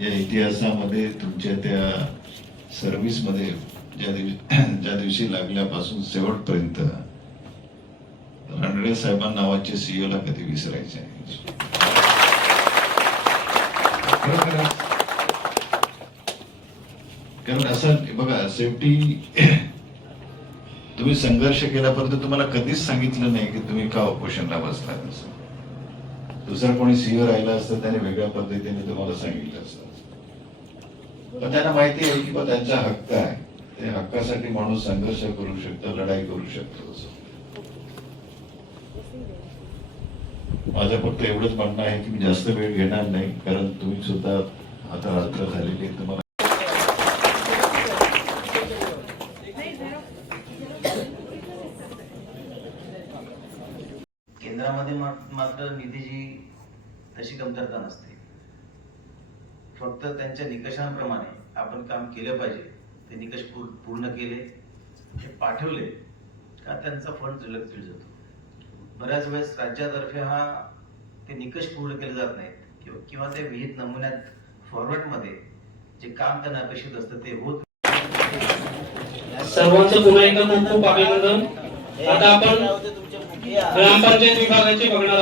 या इतिहासामध्ये तुमच्या त्या सर्व्हिसमध्ये ज्या दिवशी लागल्यापासून शेवटपर्यंत रणरे साहेबांना नावाचे सीईओ ला कधी विसरायचे नाही. कारण असं बघा, शेवटी तुम्ही संघर्ष केल्यापर्यंत तुम्हाला कधीच सांगितलं नाही की तुम्ही का उपोषणला बसला. दुसरा कोणी सीईओ राहिला असतं त्याने वेगळ्या पद्धतीने तुम्हाला सांगितलं असतं. पण त्यांना माहिती आहे की बा त्यांचा हक्क आहे, त्या हक्कासाठी माणूस संघर्ष करू शकतो, लढाई करू शकतो. माझं फक्त एवढंच म्हणणं आहे की मी जास्त वेळ घेणार नाही, कारण तुम्ही सुद्धा आता रात्र झालेली तुम्हाला केंद्रामध्ये मात्र निधीची तशी कमतरता नसते. फक्त त्यांच्या निकषांप्रमाणे आपण काम केलं पाहिजे. ते निकष पूर्ण केले, हे पाठवले का त्यांचा फंड दिला जातो. बऱ्याच वेळेस राज्यातर्फे ते निकष पूर्ण केले जात नाहीत किंवा ते विहित नमुन्यात फॉर्मॅटमध्ये जे काम त्यांना अपेक्षित असतं ते होत. सर्वांचं पुन्हा एकदा खूप खूप अभिनंदन. आता आपण ग्रामपंचायत विभागाचे बघणार